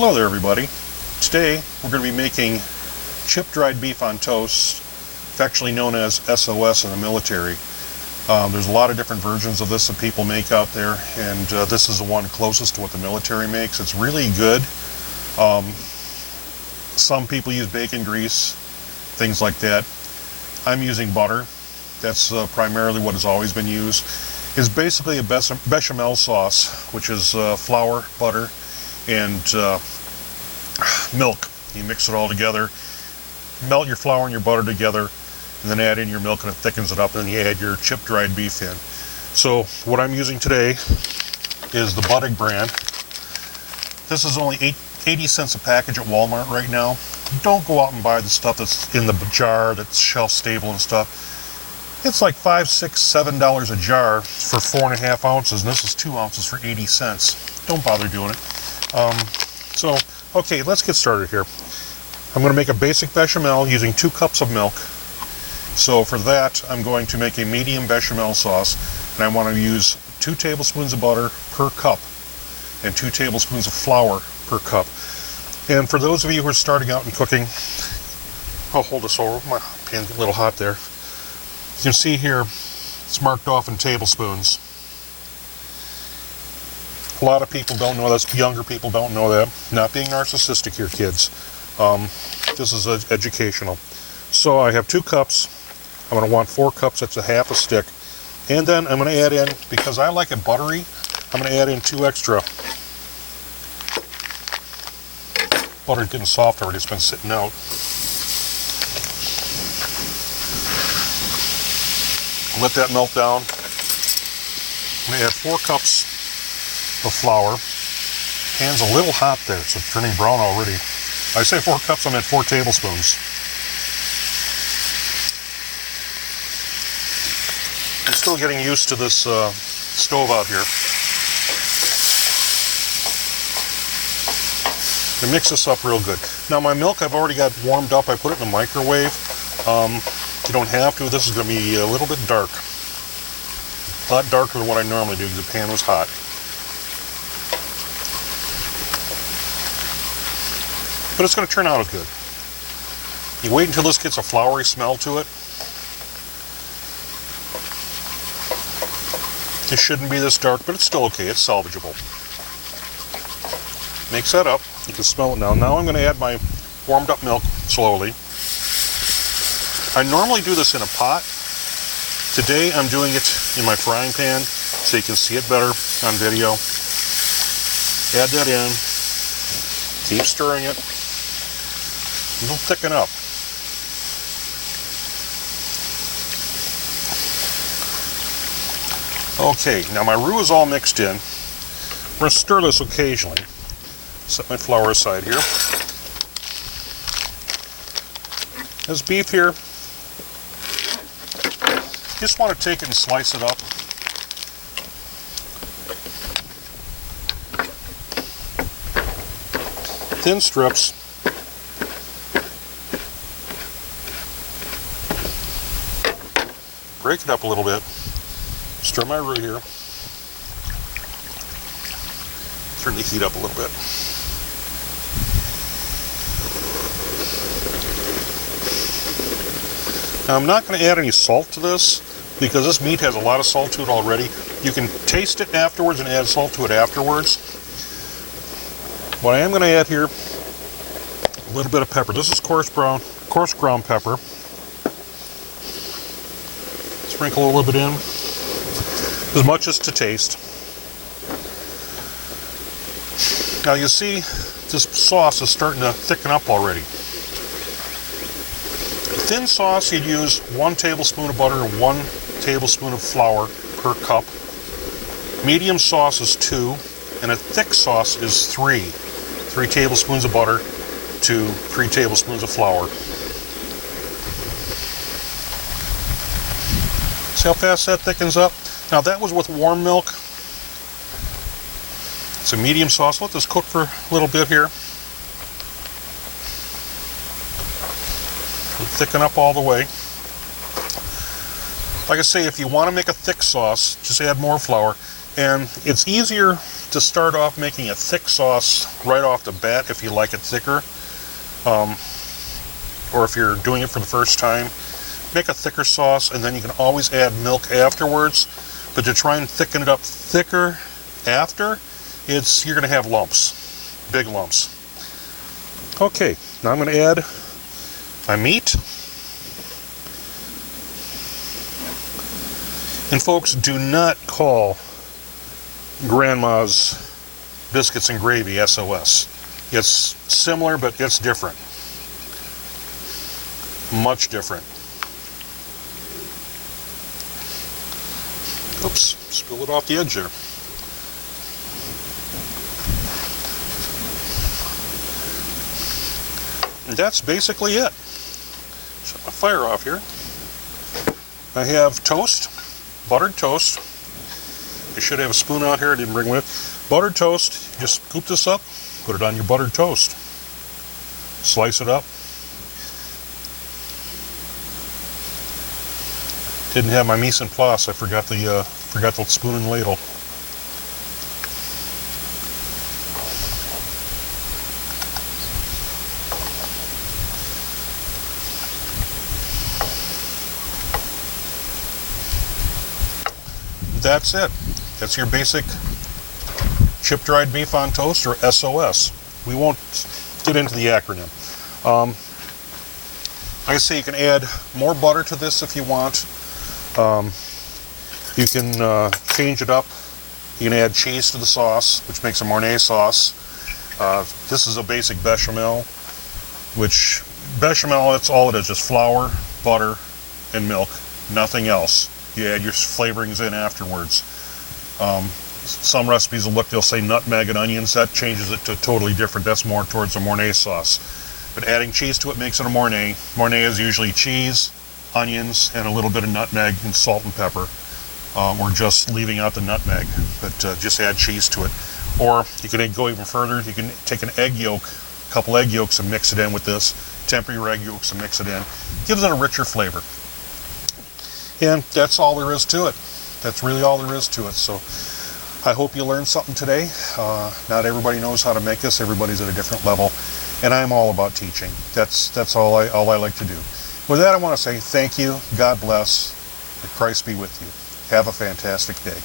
Hello there everybody. Today we're going to be making chip dried beef on toast, affectionately known as SOS in the military. There's a lot of different versions of this that people make out there, and this is the one closest to what the military makes. It's really good. Some people use bacon grease, things like that. I'm using butter. That's primarily what has always been used. It's basically a bechamel sauce, which is flour, butter, and milk. You mix it all together, melt your flour and your butter together, and then add in your milk and it thickens it up, and then you add your chip dried beef in. So what I'm using today is the Buddig brand. This is only 80 cents a package at Walmart right now. Don't go out and buy the stuff that's in the jar that's shelf stable and stuff. It's like $5, $6, $7 a jar for 4.5 ounces, and this is 2 ounces for 80 cents. Don't bother doing it. Okay, let's get started here. I'm going to make a basic bechamel using 2 cups of milk. So for that, I'm going to make a medium bechamel sauce, and I want to use 2 tablespoons of butter per cup and 2 tablespoons of flour per cup. And for those of you who are starting out in cooking, I'll hold this over. My pan's a little hot there. You can see here, it's marked off in tablespoons. A lot of people don't know that. Younger people don't know that. Not being narcissistic here, kids. This is educational. So I have 2 cups. I'm going to want 4 cups. That's a half a stick. And then I'm going to add in, because I like it buttery, I'm going to add in 2 extra. Butter's getting soft already. It's been sitting out. Let that melt down. I'm going to add 4 cups of flour. Pan's a little hot there, so it's turning brown already. I say 4 cups, I'm at 4 tablespoons. I'm still getting used to this stove out here. And mix this up real good. Now my milk I've already got warmed up. I put it in the microwave. You don't have to. This is going to be a little bit dark. A lot darker than what I normally do because the pan was hot. But it's going to turn out good. You wait until this gets a floury smell to it. It shouldn't be this dark, but it's still okay. It's salvageable. Mix that up. You can smell it now. Now I'm going to add my warmed up milk slowly. I normally do this in a pot. Today I'm doing it in my frying pan so you can see it better on video. Add that in. Keep stirring it. It'll thicken up. Okay, now my roux is all mixed in. I'm going to stir this occasionally. Set my flour aside here. This beef here, just want to take it and slice it up. Thin strips. Break it up a little bit. Stir my roux here. Turn the heat up a little bit. Now I'm not going to add any salt to this because this meat has a lot of salt to it already. You can taste it afterwards and add salt to it afterwards. What I am going to add here, a little bit of pepper. This is coarse ground pepper. Sprinkle a little bit in, as much as to taste. Now you see this sauce is starting to thicken up already. Thin sauce, you'd use 1 tablespoon of butter and 1 tablespoon of flour per cup. Medium sauce is 2, and a thick sauce is 3. 3 tablespoons of butter to 3 tablespoons of flour. See how fast that thickens up? Now that was with warm milk. It's a medium sauce. Let this cook for a little bit here. Thicken up all the way. Like I say, if you want to make a thick sauce, just add more flour. And it's easier to start off making a thick sauce right off the bat if you like it thicker, or if you're doing it for the first time. Make a thicker sauce, and then you can always add milk afterwards. But to try and thicken it up thicker after, you're going to have lumps, big lumps. Okay, now I'm going to add my meat. And folks, do not call Grandma's biscuits and gravy SOS. It's similar, but it's different. Much different. Oops, spill it off the edge there. And that's basically it. Shut my fire off here. I have toast, buttered toast. I should have a spoon out here, I didn't bring one. Buttered toast, just scoop this up, put it on your buttered toast. Slice it up. Didn't have my mise en place, I forgot the spoon and ladle. That's it. That's your basic chip dried beef on toast, or SOS. We won't get into the acronym. Like I say, you can add more butter to this if you want. You can change it up. You can add cheese to the sauce, which makes a Mornay sauce. This is a basic bechamel, which bechamel, that's all it is, just flour, butter, and milk, nothing else. You add your flavorings in afterwards. Some recipes they'll say nutmeg and onions. That changes it to totally different. That's more towards a Mornay sauce. But adding cheese to it makes it a Mornay. Mornay is usually cheese, onions, and a little bit of nutmeg and salt and pepper. Or just leaving out the nutmeg, but just add cheese to it. Or you can go even further. You can take an egg yolk, a couple egg yolks, and mix it in with this. Temper your egg yolks and mix it in. Gives it a richer flavor. And that's all there is to it. That's really all there is to it. So I hope you learned something today. Not everybody knows how to make this. Everybody's at a different level. And I'm all about teaching. That's all I like to do. With that, I want to say thank you. God bless. May Christ be with you. Have a fantastic day.